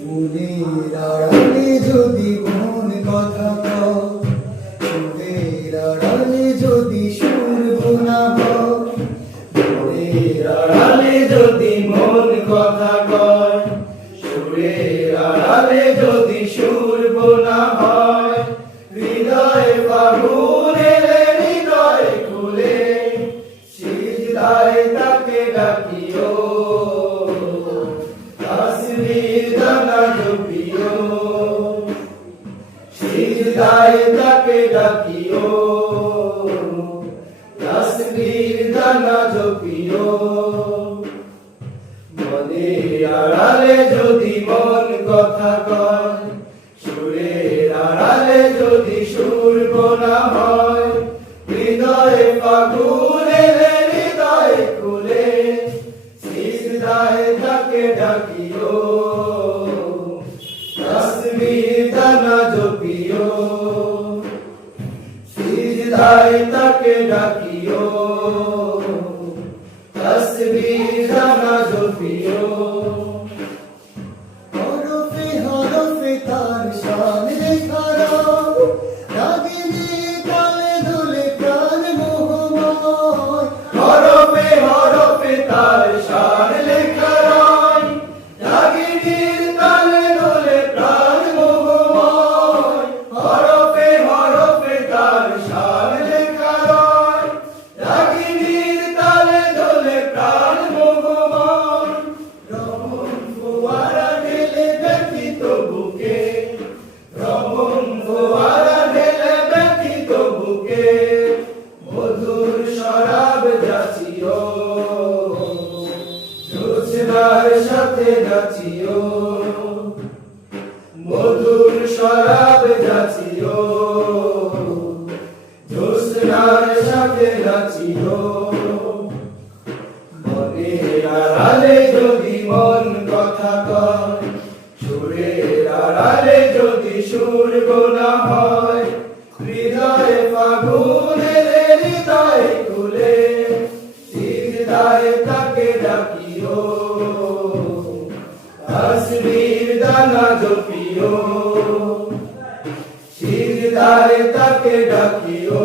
মনের আড়ালে যদি মন কথা কয়, সুরের আড়ালে যদি সুর বোনা হয়, মনের আড়ালে যদি মন কথা কয়, সুরের আড়ালে যদি সুর বোনা হয়, হৃদয়ে ফাগুন এলে হৃদয় খুলে সিজদায় তাকে ডাকিও, তাসবিহ দানা জপিও, সিজদায় তাকে ডাকিও, তাসবিহ দানা জপিও। মনের আড়ালে যদি মন কথা কয়, সুরের আড়ালে যদি সুর বোনা হয়, হৃদয়ে ফাগুন এলে হৃদয় খুলে সিজদায় তাকে ডাকিও, তাসবিহ দানা জপিও, সিজদায় তাকে ডাকিও, তাসবিহ দানা জপিও। হরফে হরফে তার শান লেখা রয়, রাগিনী তালে দোলে প্রাণ মোহময়। হরফে হরফে তার শান লেখা রয়, রাগিনীর তালে দোলে প্রাণ মোহময়। হরফে হরফে তার শান লেখা রয়, রাগিনীর তালে দোলে প্রাণ মোহময়। রমণ ফোয়ারা ঢেলে ব্যথিত বুকে, রমণ ফোয়ারা ঢেলে ব্যথিত বুকে, মধুর শরাব যাচিও, জোছনার সাথে নাচিও, মধুর শরাব যাচিও, জোছনার সাথে নাচিও। মনের আড়ালে যদি মন কথা কয়, সুরের আড়ালে যদি সুর বোনা হয়, হৃদয়ে ফাগুন এলে হৃদয় খুলে সিজদায় তাকে ডাকিও, তাসবিহ দানা জপিও, সিজদায় তাকে ডাকিও।